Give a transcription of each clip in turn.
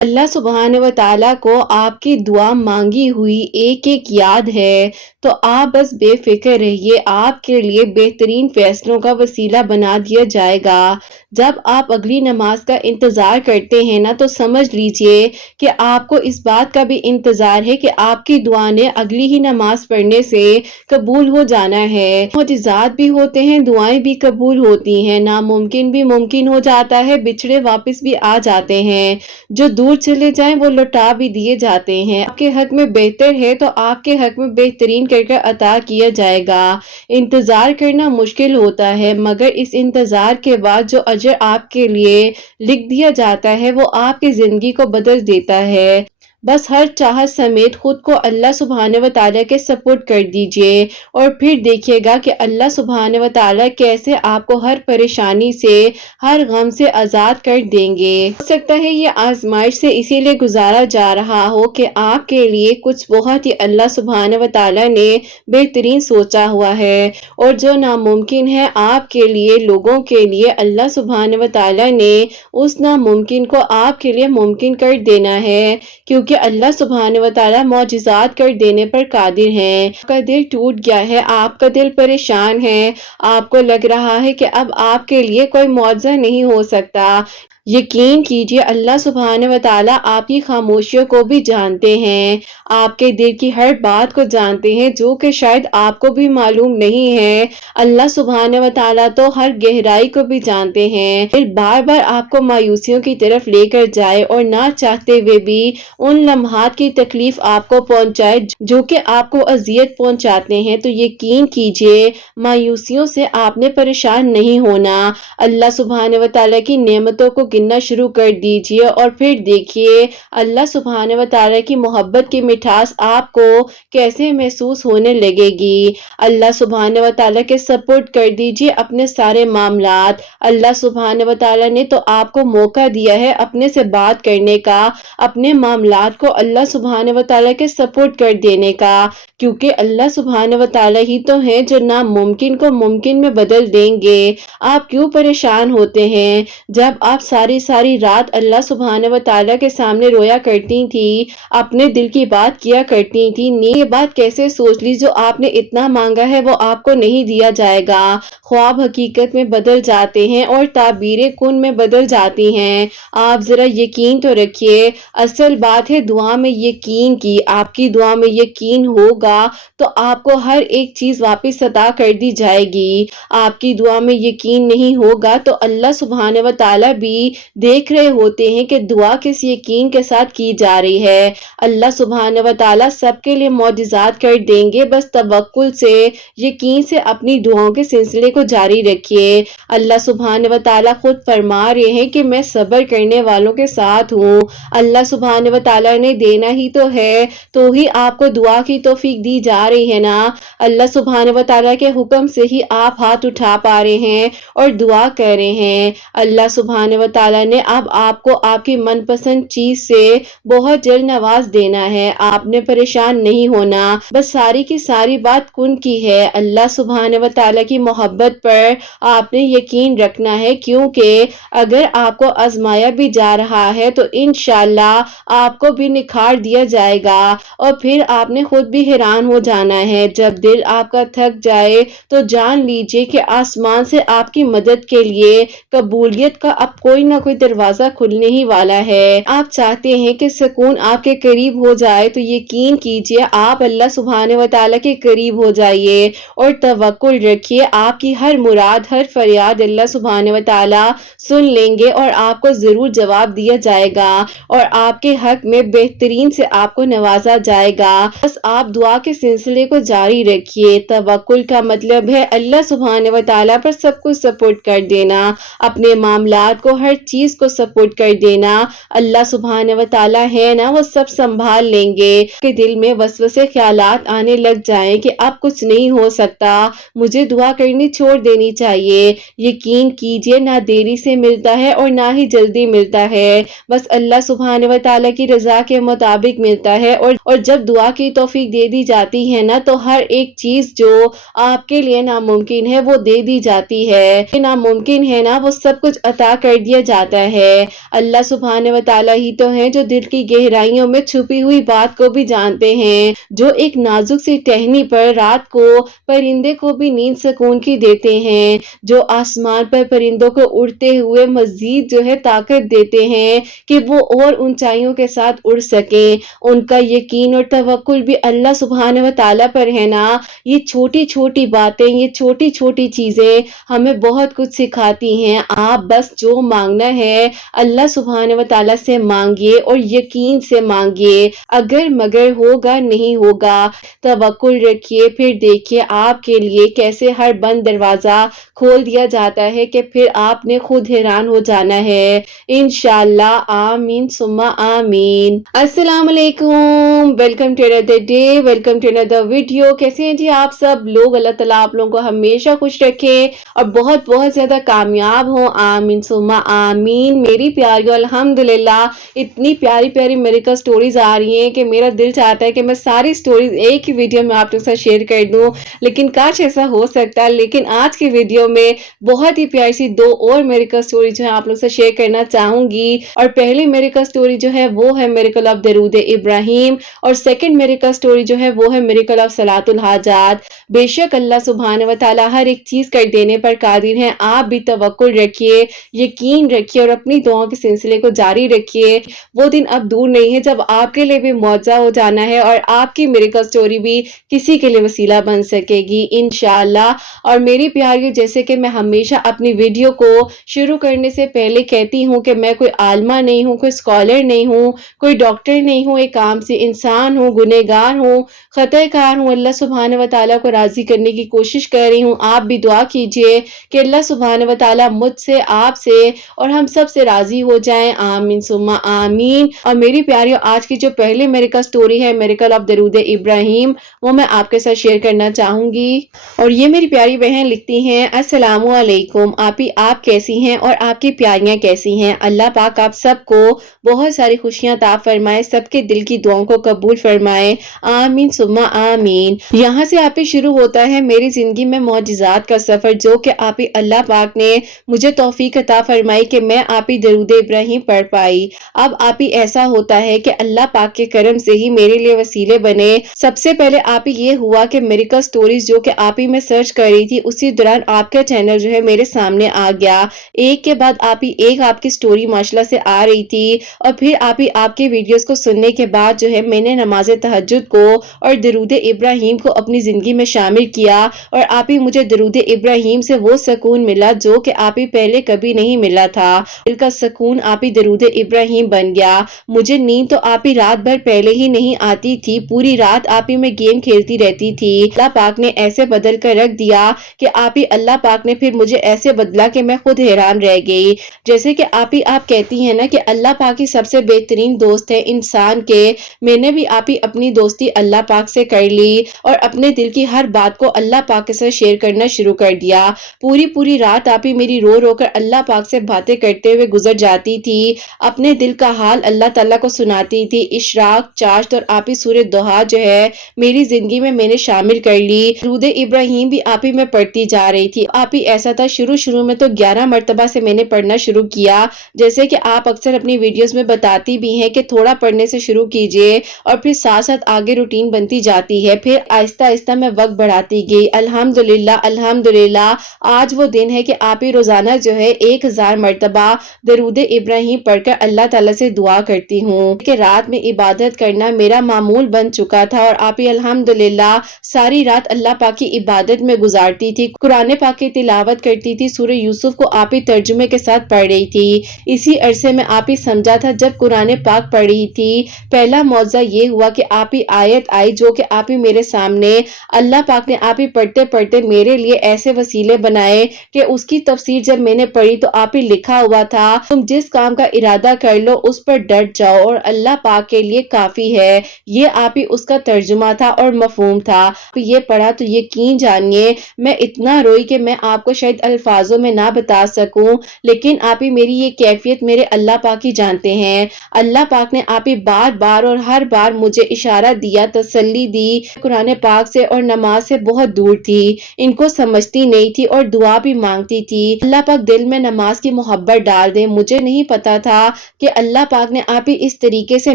اللہ سبحانہ و تعالیٰ کو آپ کی دعا مانگی ہوئی ایک ایک یاد ہے، تو آپ بس بے فکر رہیے، آپ کے لیے بہترین فیصلوں کا وسیلہ بنا دیا جائے گا۔ جب آپ اگلی نماز کا انتظار کرتے ہیں نا، تو سمجھ لیجئے کہ آپ کو اس بات کا بھی انتظار ہے کہ آپ کی دعا نے اگلی ہی نماز پڑھنے سے قبول ہو جانا ہے۔ معجزات بھی ہوتے ہیں، دعائیں بھی قبول ہوتی ہیں، ناممکن بھی ممکن ہو جاتا ہے، بچھڑے واپس بھی آ جاتے ہیں، جو دور چلے جائیں وہ لوٹا بھی دیے جاتے ہیں۔ آپ کے حق میں بہتر ہے تو آپ کے حق میں بہترین کر کے عطا کیا جائے گا۔ انتظار کرنا مشکل ہوتا ہے، مگر اس انتظار کے بعد جو اجر آپ کے لیے لکھ دیا جاتا ہے وہ آپ کی زندگی کو بدل دیتا ہے۔ بس ہر چاہت سمیت خود کو اللہ سبحانہ و تعالیٰ کے سپرد کر دیجئے، اور پھر دیکھیے گا کہ اللہ سبحانہ و تعالیٰ کیسے آپ کو ہر پریشانی سے، ہر غم سے آزاد کر دیں گے۔ ہو سکتا ہے یہ آزمائش سے اسی لیے گزارا جا رہا ہو کہ آپ کے لیے کچھ بہت ہی اللہ سبحانہ و تعالیٰ نے بہترین سوچا ہوا ہے، اور جو ناممکن ہے آپ کے لیے، لوگوں کے لیے، اللہ سبحانہ و تعالیٰ نے اس ناممکن کو آپ کے لیے ممکن کر دینا ہے، کیونکہ اللہ سبحانہ و تعالیٰ معجزات کر دینے پر قادر ہیں۔ آپ کا دل ٹوٹ گیا ہے، آپ کا دل پریشان ہے، آپ کو لگ رہا ہے کہ اب آپ کے لیے کوئی معجزہ نہیں ہو سکتا، یقین کیجئے اللہ سبحانہ و تعالیٰ آپ کی خاموشیوں کو بھی جانتے ہیں، آپ کے دل کی ہر بات کو جانتے ہیں جو کہ شاید آپ کو بھی معلوم نہیں ہے۔ اللہ سبحانہ و تعالیٰ تو ہر گہرائی کو بھی جانتے ہیں، پھر بار بار آپ کو مایوسیوں کی طرف لے کر جائے اور نہ چاہتے ہوئے بھی ان لمحات کی تکلیف آپ کو پہنچائے جو کہ آپ کو اذیت پہنچاتے ہیں، تو یقین کیجئے مایوسیوں سے آپ نے پریشان نہیں ہونا۔ اللہ سبحانہ و تعالیٰ کی نعمتوں کو گننا شروع کر دیجئے، اور پھر دیکھیے اللہ سبحانہ و تعالیٰ کی محبت کی مٹھاس آپ کو کیسے محسوس ہونے لگے گی۔ اللہ سبحانہ و تعالیٰ کے سپرد کر دیجئے اپنے سارے معاملات۔ اللہ سبحانہ و تعالیٰ نے تو آپ کو موقع دیا ہے اپنے سے بات کرنے کا، اپنے معاملات کو اللہ سبحانہ و تعالیٰ کے سپرد کر دینے کا، کیونکہ اللہ سبحانہ و تعالیٰ ہی تو ہیں جو ناممکن کو ممکن میں بدل دیں گے۔ آپ کیوں پریشان ہوتے ہیں؟ جب آپ ساری رات اللہ سبحانہ و تعالیٰ کے سامنے رویا کرتی تھی، اپنے دل کی بات کیا کرتی تھی، یہ بات کیسے سوچ لی جو آپ نے اتنا مانگا ہے وہ آپ کو نہیں دیا جائے گا؟ خواب حقیقت میں بدل جاتے ہیں اور تعبیریں کن میں بدل جاتی ہیں۔ آپ ذرا یقین تو رکھیے، اصل بات ہے دعا میں یقین کی۔ آپ کی دعا میں یقین ہوگا تو آپ کو ہر ایک چیز واپس عطا کر دی جائے گی۔ آپ کی دعا میں یقین نہیں ہوگا تو اللہ سبحانہ و تعالیٰ بھی دیکھ رہے ہوتے ہیں کہ دعا کس یقین کے ساتھ کی جا رہی ہے۔ اللہ سبحانہ و تعالیٰ سب کے لیے معجزات کر دیں گے، بس توکل سے، یقین سے اپنی دعاؤں کے سلسلے کو جاری رکھیے۔ اللہ سبحانہ و تعالیٰ خود فرما رہے ہیں کہ میں صبر کرنے والوں کے ساتھ ہوں۔ اللہ سبحانہ و تعالیٰ نے دینا ہی تو ہے، تو ہی آپ کو دعا کی توفیق دی جا رہی ہے نا۔ اللہ سبحانہ و تعالیٰ کے حکم سے ہی آپ ہاتھ اٹھا پا رہے ہیں اور دعا کر رہے ہیں۔ اللہ سبحانہ و تعالیٰ نے اب آپ کو آپ کی من پسند چیز سے بہت جلد نواز دینا ہے، آپ نے پریشان نہیں ہونا۔ بس ساری کی ساری بات کن کی ہے، اللہ سبحانہ و تعالیٰ کی محبت پر آپ نے یقین رکھنا ہے، کیونکہ اگر آپ کو آزمایا بھی جا رہا ہے تو انشاءاللہ آپ کو بھی نکھار دیا جائے گا، اور پھر آپ نے خود بھی حیران ہو جانا ہے۔ جب دل آپ کا تھک جائے تو جان لیجئے کہ آسمان سے آپ کی مدد کے لیے قبولیت کا اب کوئی نہ کوئی دروازہ کھلنے ہی والا ہے۔ آپ چاہتے ہیں کہ سکون آپ کے قریب ہو جائے تو یقین کیجئے آپ اللہ سبحانہ و تعالیٰ کے قریب ہو جائیے اور توکل رکھیے، آپ کی ہر مراد، ہر فریاد اللہ سبحانہ و تعالیٰ سن لیں گے اور آپ کو ضرور جواب دیا جائے گا، اور آپ کے حق میں بہترین سے آپ کو نوازا جائے گا۔ بس آپ دعا کے سلسلے کو جاری رکھیے۔ توکل کا مطلب ہے اللہ سبحانہ و تعالیٰ پر سب کچھ سپورٹ کر دینا، اپنے معاملات کو، ہر چیز کو سپورٹ کر دینا۔ اللہ سبحانہ و تعالیٰ ہے نا، وہ سب سنبھال لیں گے۔ کہ دل میں وسوسے خیالات آنے لگ جائیں کہ اب کچھ نہیں ہو سکتا، مجھے دعا کرنی چھوڑ دینی چاہیے، یقین کیجئے نہ دیری سے ملتا ہے اور نہ ہی جلدی ملتا ہے، بس اللہ سبحانہ و تعالیٰ کی رضا کے مطابق ملتا ہے، اور جب دعا کی توفیق دے دی دی جاتی ہے نا تو ہر ایک چیز جو آپ کے لیے ناممکن ہے وہ دے دی جاتی ہے، ناممکن ہے نا وہ سب کچھ عطا کر دیا جاتا ہے۔ اللہ سبحانہ و تعالیٰ ہی تو ہیں جو دل کی گہرائیوں میں چھپی ہوئی بات کو بھی جانتے ہیں، جو ایک نازک سی ٹہنی پر رات کو پرندے کو بھی نیند سکون کی دیتے ہیں، جو آسمان پر پرندوں کو اڑتے ہوئے مزید جو ہے طاقت دیتے ہیں کہ وہ اور اونچائیوں کے ساتھ اڑ سکیں۔ ان کا یقین اور توکل بھی اللہ سبحانہ و تعالیٰ پر ہے نا۔ یہ چھوٹی چھوٹی باتیں، یہ چھوٹی چھوٹی چیزیں ہمیں بہت کچھ سکھاتی ہیں۔ آپ بس جو مانگنا ہے اللہ سبحانہ و تعالیٰ سے مانگیے اور یقین سے مانگیے، اگر مگر ہوگا نہیں ہوگا، توکل رکھیے، پھر دیکھیے آپ کے لیے کیسے ہر بند دروازہ کھول دیا جاتا ہے کہ پھر آپ نے خود حیران ہو جانا ہے، انشاءاللہ۔ آمین ثم آمین۔ السلام علیکم، welcome to another day, welcome to another video. کیسے ہیں جی آپ سب لوگ؟ اللہ تعالیٰ آپ لوگوں کو ہمیشہ خوش رکھے اور بہت بہت زیادہ کامیاب ہوں، آمین ثم آمین۔ میری پیاریوں، الحمدللہ اتنی پیاری پیاری میریکل سٹوریز آ رہی ہیں کہ میرا دل چاہتا ہے کہ میں ساری سٹوریز ایک ہی ویڈیو میں آپ لوگوں کے ساتھ شیئر کر دوں، لیکن کاش ایسا ہو سکتا ہے۔ لیکن آج کی ویڈیو میں بہت ہی پیاری سی دو اور میریکل سٹوری جو ہے آپ لوگوں سے شیئر کرنا چاہوں گی، اور پہلی میریکل سٹوری جو ہے وہ ہے میریکل آف درود ابراہیم، اور سیکنڈ میریکل سٹوری جو ہے وہ ہے میریکل آف صلاۃ الحاجات۔ بے شک اللہ سبحانہ و تعالیٰ ہر ایک چیز کر دینے پر قادر ہیں، آپ بھی توکل رکھیے، یقین رکھیے اور اپنی دعاؤں کے سلسلے کو جاری رکھیے۔ وہ دن اب دور نہیں ہے جب آپ کے لیے بھی معجزہ ہو جانا ہے اور آپ کی میریکل سٹوری بھی کسی کے لیے وسیلہ بن سکے گی انشاءاللہ۔ اور میری پیاریوں، جیسے کہ میں ہمیشہ اپنی ویڈیو کو شروع کرنے سے پہلے کہتی ہوں کہ میں کوئی عالمہ نہیں ہوں، کوئی اسکالر نہیں ہوں، کوئی ڈاکٹر نہیں ہوں، ایک عام سی انسان ہوں، گنہگار ہوں، خطا کار ہوں، اللہ سبحانہ و تعالیٰ کو راضی کرنے کی کوشش کر رہی ہوں۔ آپ بھی دعا کیجئے کہ اللہ سبحانہ و تعالیٰ مجھ سے، آپ سے اور ہم سب سے راضی ہو جائیں، آمین ثم آمین۔ اور میری پیاریوں، آج کی جو پہلی میریکل سٹوری ہے میریکل آف درود ابراہیم، وہ میں آپ کے ساتھ شیئر کرنا چاہوں گی۔ اور یہ میری پیاری بہن لکھتی ہیں، السلام علیکم آپی، آپ کیسی ہیں اور آپ کی پیاریاں کیسی ہیں؟ اللہ پاک آپ سب کو بہت ساری خوشیاں عطا فرمائے، سب کے دل کی دعاؤں کو قبول فرمائے، آمین ثم آمین۔ یہاں سے آپی شروع ہوتا ہے میری زندگی میں معجزات کا سفر، جو کہ آپی اللہ پاک نے مجھے توفیق عطا فرمائی کہ میں آپی درود ابراہیم پڑھ پائی۔ اب آپی ایسا ہوتا ہے کہ اللہ پاک کے کرم سے ہی میرے لیے وسیلے بنے۔ سب سے پہلے آپی یہ ہوا کہ میریکل سٹوریز جو کہ آپی میں سرچ کر رہی تھی، اسی دوران آپ کا چینل جو ہے میرے سامنے آ گیا، ایک کے بعد آپی ایک آپ کی سٹوری ماشاءاللہ سے آ رہی تھی، اور پھر آپی آپ کے ویڈیوز کو سننے کے بعد جو ہے میں نے نماز تہجد کو اور درود ابراہیم کو اپنی زندگی میں شامل کیا، اور آپی مجھے درود ابراہیم سے وہ سکون ملا جو کہ آپی پہلے کبھی نہیں ملا تھا، دل کا سکون آپی درود ابراہیم بن گیا۔ مجھے نیند تو آپی رات بھر پہلے ہی نہیں آتی تھی، پوری رات آپی میں گیم کھیلتی رہتی تھی، اللہ پاک نے ایسے بدل کر رکھ دیا کہ آپی اللہ پاک نے پھر مجھے ایسے بدلا کہ میں خود حیران رہ گئی۔ جیسے کہ آپی آپ کہتی ہیں نا کہ اللہ پاک ہی سب سے بہترین دوست ہے انسان کے، میں نے بھی آپی اپنی دوستی اللہ پاک سے کر لی اور اپنے دل کی ہر بات کو اللہ پاک کے ساتھ شیئر کرنا شروع کر دیا۔ پوری رات آپی میری رو رو کر اللہ پاک سے باتیں کرتے ہوئے گزر جاتی تھی، اپنے دل کا حال اللہ تعالیٰ کو سناتی تھی۔ اشراق، چاشت اور آپی سورہ دوحہ جو ہے میری زندگی میں نے شامل کر لی۔ درود ابراہیم بھی آپی میں پڑھتی جا رہی تھی۔ آپی ایسا تھا شروع میں تو 11 مرتبہ سے میں نے پڑھنا شروع کیا، جیسے کہ آپ اکثر اپنی ویڈیوز میں بتاتی بھی ہیں کہ تھوڑا پڑھنے سے شروع کیجئے اور پھر ساتھ ساتھ آگے روٹین بنتی جاتی ہے، پھر آہستہ آہستہ میں وقت بڑھاتی گئی۔ الحمدللہ آج وہ دن ہے کہ آپی روزانہ جو ہے 1000 مرتبہ درود ابراہیم پڑھ کر اللہ تعالیٰ سے دعا کرتی ہوں کہ رات میں عبادت کرنا میرا معمول بن چکا تھا، اور آپی الحمدللہ ساری رات اللہ پاک کی عبادت میں گزارتی تھی، قرآن پاک کی تلاوت کرتی تھی، سورہ یوسف کو آپی ترجمے کے ساتھ پڑھ رہی تھی۔ اسی عرصے میں آپی سمجھا تھا جب قرآن پاک پڑھ رہی تھی، پہلا معجزہ یہ ہوا کہ آپی آیت آئی جو کہ آپی میرے سامنے اللہ پاک نے آپی پڑھتے پڑھتے میرے لیے ایسے وسیلے بنائے کہ اس کی تفسیر جب میں نے پڑھی تو آپی لکھا ہوا تھا، تم جس کام کا ارادہ کر لو اس پر ڈٹ جاؤ اور اللہ پاک کے لیے کافی ہے۔ یہ آپی اس کا ترجمہ تھا اور مفہوم تھا۔ یہ پڑھا تو یقین جانیے میں اتنا روئی کہ میں آپ کو شاید الفاظوں میں نہ بتا سکوں، لیکن آپی میری یہ کیفیت میرے اللہ پاک ہی جانتے ہیں۔ اللہ پاک نے آپی بار بار اور ہر بار مجھے اشارہ دیا، تسلی تسلی دی۔ قرآن پاک سے اور نماز سے بہت دور تھی، ان کو سمجھتی نہیں تھی اور دعا بھی مانگتی تھی۔ اللہ پاک دل میں نماز کی محبت ڈال دے۔ مجھے نہیں پتا تھا کہ اللہ پاک نے آپ ہی اس طریقے سے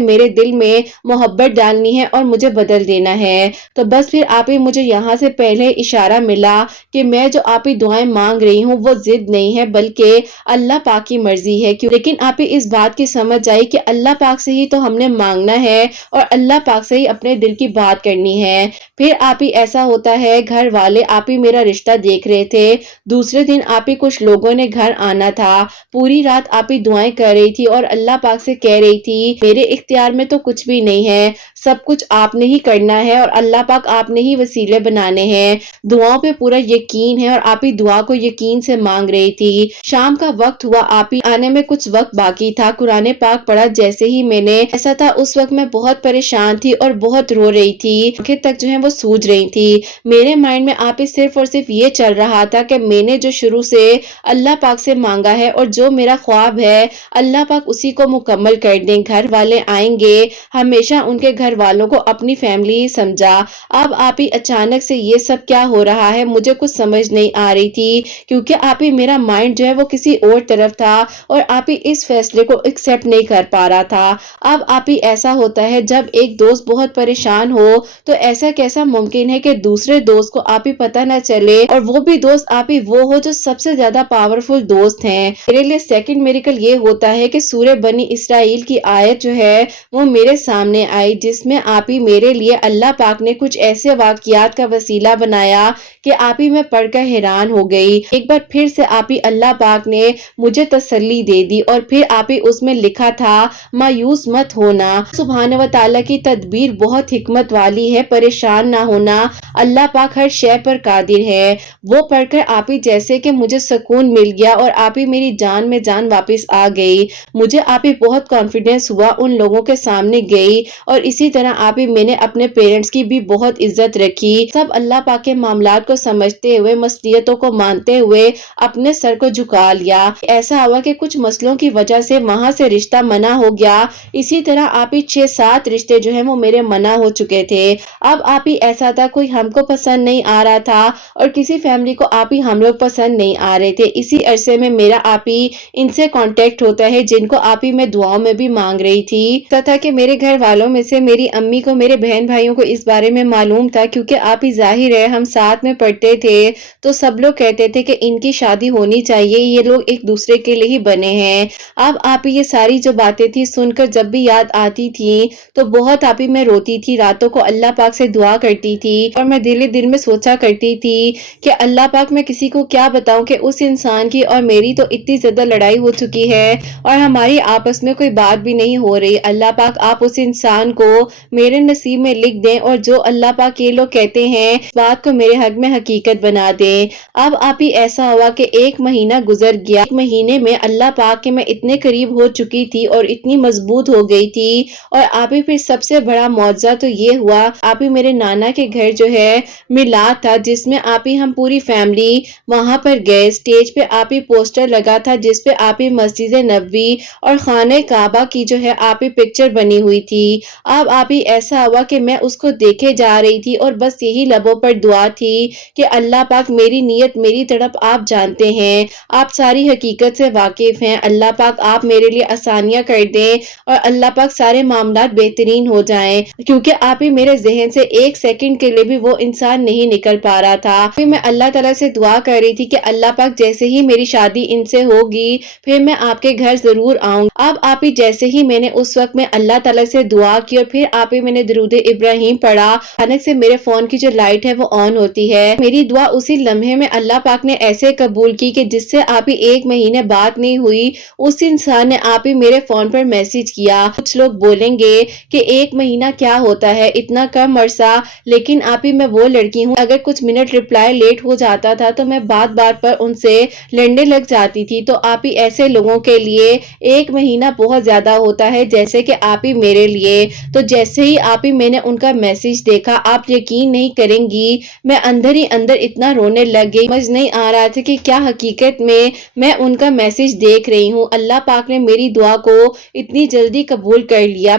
میرے دل میں محبت ڈالنی ہے اور مجھے بدل دینا ہے۔ تو بس پھر آپ ہی مجھے یہاں سے پہلے اشارہ ملا کہ میں جو آپ ہی دعائیں مانگ رہی ہوں وہ ضد نہیں ہے بلکہ اللہ پاک کی مرضی ہے۔ لیکن آپ ہی اس بات کی سمجھ آئی کہ اللہ پاک سے ہی تو ہم نے مانگنا ہے اور اللہ پاک سے ہی اپنے دل کی بات کرنی ہے۔ پھر آپ ہی ایسا ہوتا ہے، گھر والے آپ ہی میرا رشتہ دیکھ رہے تھے۔ دوسرے دن آپ ہی کچھ لوگوں نے گھر آنا تھا۔ پوری رات آپ ہی دعائیں کر رہی تھی اور اللہ پاک سے کہہ رہی تھی میرے اختیار میں تو کچھ بھی نہیں ہے، سب کچھ آپ نے ہی کرنا ہے اور اللہ پاک آپ نے ہی وسیلے بنانے ہیں۔ دعاؤں پہ پورا یقین ہے اور آپ ہی دعا کو یقین سے مانگ رہی تھی۔ شام کا وقت ہوا، آپ ہی آنے میں کچھ وقت باقی تھا۔ قرآن پاک پڑھا جیسے ہی میں نے، ایسا تھا اس وقت میں بہت پریشان تھی اور بہت رو رہی تھی، آنکھیں تک جو ہیں وہ سوج رہی تھی۔ میرے مائنڈ میں آپ ہی صرف اور صرف یہ چل رہا تھا کہ میں نے جو شروع سے اللہ پاک سے مانگا ہے اور جو میرا خواب ہے اللہ پاک اسی کو مکمل کر دیں۔ گھر والے آئیں گے، ہمیشہ ان کے گھر والوں کو اپنی فیملی ہی سمجھا۔ اب آپ ہی اچانک سے یہ سب کیا ہو رہا ہے، مجھے کچھ سمجھ نہیں آ رہی تھی کیونکہ آپ ہی میرا مائنڈ جو ہے وہ کسی اور طرف تھا اور آپ ہی اس فیصلے کو ایکسپٹ نہیں کر پا رہا تھا۔ اب آپ ہی ایسا ہوتا ہے جب ایک دوست بہت پریشان ہو تو ایسا کیسا ممکن ہے کہ دوسرے دوست کو آپ ہی پتہ نہ چلے، اور وہ بھی دوست آپ ہی وہ ہو جو سب سے زیادہ پاورفل دوست ہیں۔ میرے لیے سیکنڈ میریکل یہ ہوتا ہے کہ سورہ بنی اسرائیل کی آیت جو ہے وہ میرے سامنے آئی جس میں آپ ہی میرے لیے اللہ پاک نے کچھ ایسے واقعات کا وسیلہ بنایا کہ آپ ہی میں پڑھ کر حیران ہو گئی۔ ایک بار پھر سے آپ ہی اللہ پاک نے مجھے تسلی دے دی اور پھر آپ ہی اس میں لکھا تھا مایوس مت ہونا، سبحانہ و تعالیٰ کی تدبیر بہت حکمت والی ہے، پریشان نہ ہونا، اللہ پاک ہر شے پر قادر ہے۔ وہ پڑھ کر آپ ہی جیسے کہ مجھے سکون مل گیا اور آپ ہی میری جان میں جان واپس آ گئی۔ مجھے آپ ہی بہت کانفیڈنس ہوا، ان لوگوں کے سامنے گئی اور اسی طرح آپ ہی میں نے اپنے پیرنٹس کی بھی بہت عزت رکھی۔ سب اللہ پاک کے معاملات کو سمجھتے ہوئے، مصلیحتوں کو مانتے ہوئے اپنے سر کو جھکا لیا۔ ایسا ہوا کہ کچھ مسئلوں کی وجہ سے وہاں سے رشتہ منع ہو گیا، اسی طرح آپ ہی 6-7 رشتے جو ہیں وہ میرے منع ہو چکے تھے۔ اب آپ ہی ایسا تھا کوئی ہم کو پسند نہیں آ رہا تھا اور کسی فیملی کو آپ ہی ہم لوگ پسند نہیں آ رہے تھے۔ اسی عرصے میں میرا آپ ہی ان سے کانٹیکٹ ہوتا ہے جن کو آپ ہی میں دعاؤں میں بھی مانگ رہی تھی۔ تھا کہ میرے گھر والوں میں سے میری امی کو، میرے بہن بھائیوں کو اس بارے میں معلوم تھا کیونکہ آپ ہی ظاہر ہے ہم ساتھ میں پڑھتے تھے تو سب لوگ کہتے تھے کہ ان کی شادی ہونی چاہیے، یہ لوگ ایک دوسرے کے لیے ہی بنے ہیں۔ اب آپ ہی یہ ساری جو باتیں تھی سن کر جب بھی یاد آتی تھی تو بہت آپ ہی میں روتی تھی، راتوں کو اللہ پاک سے دعا کرتی تھی اور میں دل میں سوچا کرتی تھی کہ اللہ پاک میں کسی کو کیا بتاؤں کہ اس انسان کی اور میری تو اتنی زیادہ لڑائی ہو چکی ہے اور ہماری آپس میں کوئی بات بھی نہیں ہو رہی۔ اللہ پاک آپ اس انسان کو میرے نصیب میں لکھ دیں اور جو اللہ پاک یہ لوگ کہتے ہیں اس بات کو میرے حق میں حقیقت بنا دیں۔ اب آپ ہی ایسا ہوا کہ 1 مہینہ گزر گیا، 1 مہینے میں اللہ پاک کے میں اتنے قریب ہو چکی تھی اور اتنی مضبوط ہو گئی تھی۔ اور آپ ہی پھر سب سے بڑا معجزہ تو یہ ہوا، آپ ہی میرے نانا کے گھر جو ہے میلاد تھا جس میں آپ ہی ہم پوری فیملی وہاں پر گئے۔ اسٹیج پہ آپ ہی پوسٹر لگا تھا جس پہ آپ ہی مسجد نبوی اور خانہ کعبہ کی جو ہے آپ ہی پکچر بنی ہوئی تھی۔ اب آپ ہی ایسا ہوا کہ میں اس کو دیکھے جا رہی تھی اور بس یہی لبوں پر دعا تھی کہ اللہ پاک میری نیت میری طرف آپ جانتے ہیں، آپ ساری حقیقت سے واقف ہیں، اللہ پاک آپ میرے لیے آسانیاں کر دیں اور اللہ پاک سارے معاملات بہترین ہو جائیں، کیونکہ آپ ہی میرے ذہن سے 1 سیکنڈ کے لیے بھی وہ انسان نہیں نکل پا رہا تھا۔ پھر میں اللہ تعالیٰ سے دعا کر رہی تھی کہ اللہ پاک جیسے ہی میری شادی ان سے ہوگی پھر میں آپ کے گھر ضرور آؤں۔ اب آپ ہی جیسے ہی میں نے اس وقت میں اللہ تعالیٰ سے دعا کی اور پھر آپ ہی میں نے درود ابراہیم پڑھا، اچانک سے میرے فون کی جو لائٹ ہے وہ آن ہوتی ہے۔ میری دعا اسی لمحے میں اللہ پاک نے ایسے قبول کی کہ جس سے آپ ہی 1 مہینے بات نہیں ہوئی اس انسان نے آپ ہی میرے فون پر میسج کیا۔ کچھ لوگ بولیں گے کہ 1 مہینہ کیا ہوتا ہے، اتنا کم عرصہ، لیکن آپ ہی میں وہ لڑکی ہوں اگر کچھ منٹ رپلائی لیٹ ہو جاتا تھا تو میں بات بات پر ان سے لڑنے لگ جاتی تھی۔ تو آپ ہی ایسے لوگوں کے لیے 1 مہینہ بہت زیادہ ہوتا ہے جیسے کہ آپ ہی میرے لیے۔ تو جیسے ہی آپ ہی میں نے ان کا میسج دیکھا، آپ یقین نہیں کریں گی میں اندر ہی اندر اتنا رونے لگ گئی، سمجھ نہیں آ رہا تھا کہ کیا حقیقت میں ان کا میسج دیکھ رہی ہوں۔ اللہ پاک نے میری دعا کو اتنی جلدی قبول کر لیا۔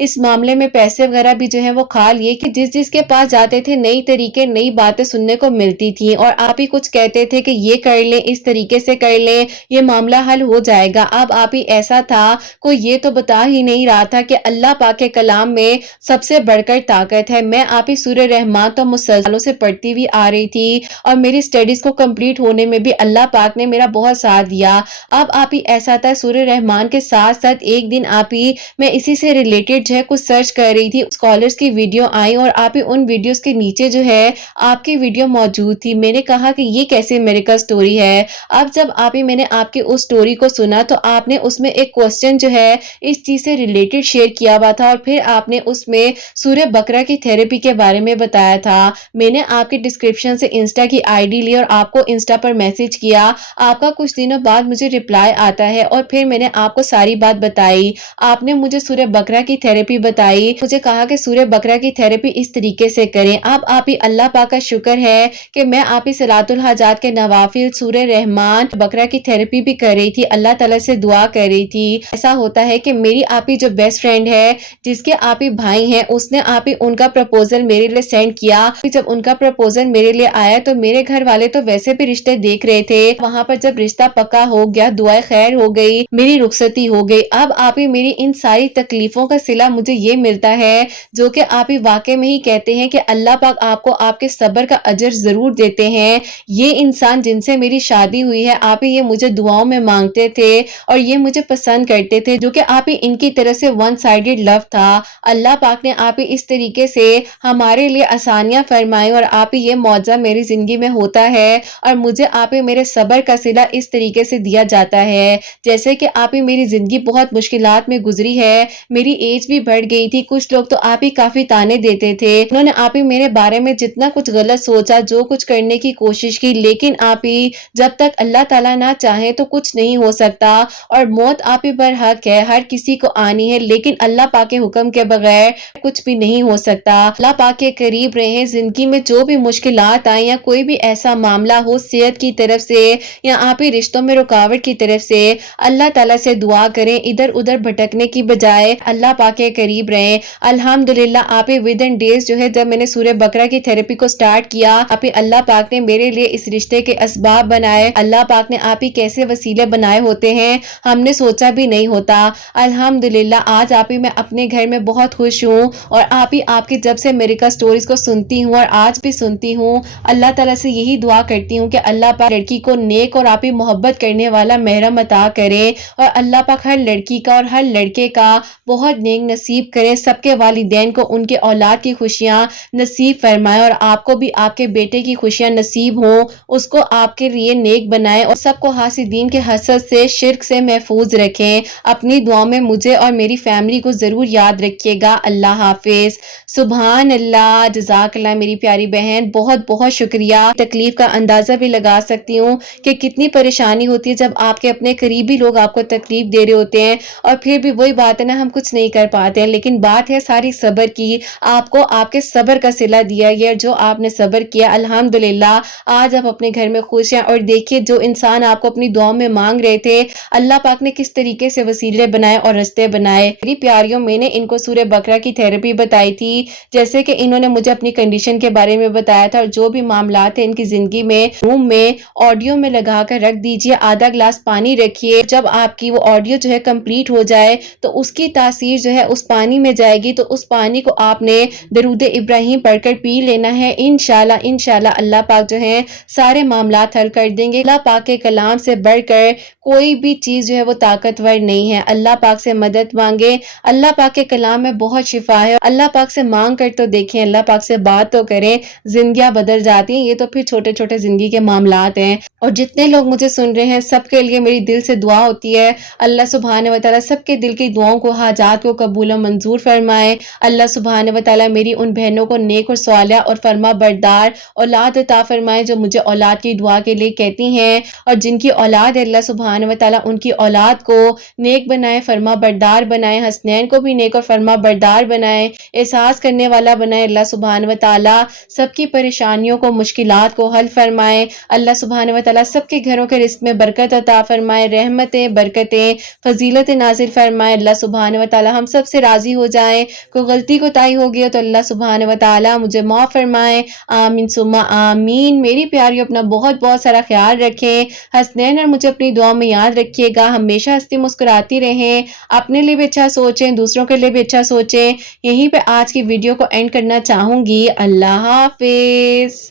اس معاملے میں پیسے وغیرہ بھی جو ہے وہ کھا لیے کہ جس کے پاس جاتے تھے نئی طریقے نئی باتیں سننے کو ملتی تھی اور آپ ہی کچھ کہتے تھے کہ یہ کر لیں، اس طریقے سے کر لیں، یہ معاملہ حل ہو جائے گا۔ اب آپ ہی ایسا تھا، کوئی یہ تو بتا ہی نہیں رہا تھا کہ اللہ پاک کے کلام میں سب سے بڑھ کر طاقت ہے۔ میں آپ ہی سورہ رحمان تو مسلسلوں سے پڑھتی ہوئی آ رہی تھی اور میری سٹڈیز کو کمپلیٹ ہونے میں بھی اللہ پاک نے میرا بہت ساتھ دیا۔ اب آپ ہی ایسا تھا، سورہ رحمان کے ساتھ ساتھ ایک دن آپ ہی میں اسی سے ریلیٹڈ جو ہے کچھ سرچ کر رہی تھی، اسکالرز کی ویڈیو آئی اور آپ ہی ان ویڈیوز کے نیچے جو ہے آپ کی ویڈیو موجود تھی۔ میں نے کہا کہ یہ کیسے میریکل سٹوری ہے۔ اب جب آپ ہی میں نے آپ کی اس سٹوری کو سنا تو آپ نے اس میں ایک کوسچن جو ہے اس چیز سے ریلیٹڈ شیئر کیا ہوا تھا اور پھر آپ نے اس میں سورہ بقرہ کی تھیراپی کے بارے میں بتایا تھا۔ میں نے آپ کے ڈسکرپشن سے انسٹا کی آئی ڈی لی اور آپ کو انسٹا پر میسج کیا۔ آپ کا کچھ دنوں بعد مجھے رپلائی آتا ہے اور پھر میں نے آپ کو ساری بات بتائی۔ آپ نے مجھے سورہ بقرہ کی تھیراپی بتائی، مجھے کہا کہ سورہ بقرہ کی تھیراپی اس طریقے سے کریں۔ اب آپ ہی اللہ پاک کا شکر ہے کہ میں آپ ہی صلاۃ الحاجات کے نوافل، سورہ رحمان، بقرہ کی تھیراپی بھی کر رہی تھی، اللہ تعالیٰ سے دعا کر رہی تھی۔ ایسا ہوتا ہے کہ میری آپ ہی جو بیسٹ فرینڈ ہے، جس کے آپ ہی بھائی ہیں، اس نے آپ ہی ان کا پرپوزل میرے لیے سینڈ کیا۔ جب ان کا پرپوزل میرے لیے آیا تو میرے گھر والے تو ویسے بھی رشتے دیکھ رہے تھے، وہاں پر جب رشتہ پکا ہو گیا، دعائے خیر ہو گئی، میری رخصتی ہو گئی۔ اب آپ ہی میری ان ساری تکلیفوں کا صلہ مجھے یہ ملتا ہے جو کہ آپ ہی واقع میں ہی کہتے ہیں کہ اللہ پاک آپ کو آپ کے صبر کا اجر ضرور دیتے ہیں۔ یہ انسان جن سے میری شادی ہوئی ہے، آپ ہی یہ مجھے دعاؤں میں مانگتے تھے اور یہ مجھے پسند کرتے تھے، جو کہ آپ ہی ان کی طرف سے ون سائیڈڈ لو تھا۔ اللہ پاک نے آپ ہی اس طریقے سے ہمارے لیے آسانیاں فرمائی اور آپ ہی یہ معجزہ میری زندگی میں ہوتا ہے اور مجھے آپ ہی میرے صبر کا صلہ اس طریقے سے دیا جاتا ہے جیسے کہ آپ ہی میری زندگی بہت مشکلات میں گزری ہے، میری ایج بھی بڑھ گئی تھی، کچھ لوگ تو آپ ہی کافی تانے دیتے تھے، انہوں نے آپ ہی میرے بارے میں جتنا کچھ غلط سوچا، جو کچھ کرنے کی کوشش کی، لیکن آپ ہی جب تک اللہ تعالیٰ نہ چاہے تو کچھ نہیں ہو سکتا اور موت آپ ہی پر حق ہے، ہر کسی کو آنی ہے، لیکن اللہ پاک کے حکم کے بغیر کچھ بھی نہیں ہو سکتا۔ اللہ پاک کے قریب رہیں، زندگی میں جو بھی مشکلات آئیں یا کوئی بھی ایسا معاملہ ہو، صحت کی طرف سے یا آپ ہی رشتوں میں رکاوٹ کی طرف سے، اللہ تعالیٰ سے دعا کریں، ادھر ادھر بھٹکنے کی بجائے اللہ پاک کے قریب رہیں۔ الحمدللہ آپ ہی ودن ڈیز جو ہے جب میں نے سورہ بقرہ کی تھیراپی کو سٹارٹ کیا، آپ ہی اللہ پاک نے میرے لیے اس رشتے کے اسباب بنائے، اللہ پاک نے آپ ہی کیسے وسیلے بنائے ہوتے ہیں ہم نے سوچا بھی نہیں ہوتا۔ الحمدللہ آج آپ ہی میں اپنے گھر میں بہت خوش ہوں اور آپ ہی آپ کی جب سے میریکل سٹوریز کو سنتی ہوں اور آج بھی سنتی ہوں، اللہ تعالیٰ سے یہی دعا کرتی ہوں کہ اللہ پاک لڑکی کو نیک اور آپ ہی محبت کرنے والا محرم عطا کرے اور اللہ پاک ہر لڑکی کا اور ہر لڑکے کا بہت نیک نصیب کرے، سب کے والدین کو ان کے اولاد کی خوشیاں نصیب فرمائے اور آپ کو بھی آپ کے بیٹے کی خوشیاں نصیب ہوں، اس کو آپ کے لیے نیک بنائے اور سب کو حاسدین کے حسد سے، شرک سے محفوظ رکھیں۔ اپنی دعاؤں میں مجھے اور میری فیملی کو ضرور یاد رکھیے گا۔ اللہ حافظ۔ سبحان اللہ، جزاک اللہ میری پیاری بہن، بہت بہت شکریہ۔ تکلیف کا اندازہ بھی لگا سکتی ہوں کہ کتنی پریشانی ہوتی ہے جب آپ کے اپنے قریبی لوگ آپ کو تکلیف دے رہے ہوتے ہیں اور پھر بھی وہی بات ہے نا، ہم کچھ نہیں کر پاتے ہیں، لیکن بات ہے ساری صبر کی۔ آپ کو آپ کے صبر کا صلہ دیا گیا، جو آپ نے صبر کیا، الحمدللہ آج آپ اپنے گھر میں خوش ہیں اور دیکھیے جو انسان آپ کو اپنی دعاؤں میں مانگ رہے تھے، اللہ پاک نے کس طریقے سے وسیلے بنائے اور رستے بنائے۔ میری پیاریوں، میں نے ان کو سورہ بقرہ کی تھیراپی بتائی تھی، جیسے کہ انہوں نے مجھے اپنی کنڈیشن کے بارے میں بتایا تھا اور جو بھی معاملات ہیں ان کی زندگی میں، روم میں آڈیو میں لگا کر رکھ دیجئے، آدھا گلاس پانی رکھیے، جب آپ کی وہ آڈیو جو ہے کمپلیٹ ہو جائے تو اس کی تاثیر جو ہے اس پانی میں جائے گی، تو اس پانی کو آپ نے درود ابراہیم پڑھ کر پی لینا ہے۔ انشاءاللہ اللہ پاک جو ہے سارے معاملات حل کر دیں گے۔ اللہ پاک کے کلام سے بڑھ کر کوئی بھی چیز جو ہے وہ طاقتور نہیں ہے۔ اللہ پاک سے مدد مانگے، اللہ پاک کے کلام میں بہت شفا ہے، اللہ پاک سے مانگ کر تو دیکھیں، اللہ پاک سے بات تو کریں، زندگیاں بدل جاتی ہیں۔ یہ تو پھر چھوٹے چھوٹے زندگی کے معاملات ہیں اور جتنے لوگ مجھے سن رہے ہیں سب کے لیے میری دل سے دعا ہوتی ہے، اللہ سبحانہ و تعالیٰ سب کے دل کی دعاؤں کو، حاجات کو قبول و منظور فرمائے۔ اللہ سبحانہ و تعالیٰ میری ان بہنوں کو نیک اور صالحہ اور فرما بردار اولاد عطا فرمائے جو مجھے اولاد کی دعا کے لیے کہتی ہیں اور جن کی اولاد اللہ سبحانہ سبحانہ و تعالیٰ ان کی اولاد کو نیک بنائے، فرما بردار بنائے، حسنین کو بھی نیک اور فرما بردار بنائے، احساس کرنے والا بنائے۔ اللہ سبحانہ و تعالیٰ سب کی پریشانیوں کو، مشکلات کو حل فرمائے۔ اللہ سبحانہ و تعالیٰ سب کے گھروں کے رزق میں برکت عطا فرمائے، رحمتیں، برکتیں، فضیلت نازل فرمائے۔ اللہ سبحانہ و تعالیٰ ہم سب سے راضی ہو جائیں۔ کوئی غلطی کوتاہی ہو گئی ہو تو اللہ سبحانہ و تعالیٰ مجھے معاف فرمائے، آمین ثم آمین۔ میری پیاریوں اپنا بہت بہت سارا خیال رکھیں، حسنین اور مجھے اپنی دعا میں یاد رکھیے گا، ہمیشہ ہنستی مسکراتی رہیں، اپنے لیے بھی اچھا سوچیں، دوسروں کے لیے بھی اچھا سوچیں۔ یہیں پہ آج کی ویڈیو کو اینڈ کرنا چاہوں گی۔ اللہ حافظ۔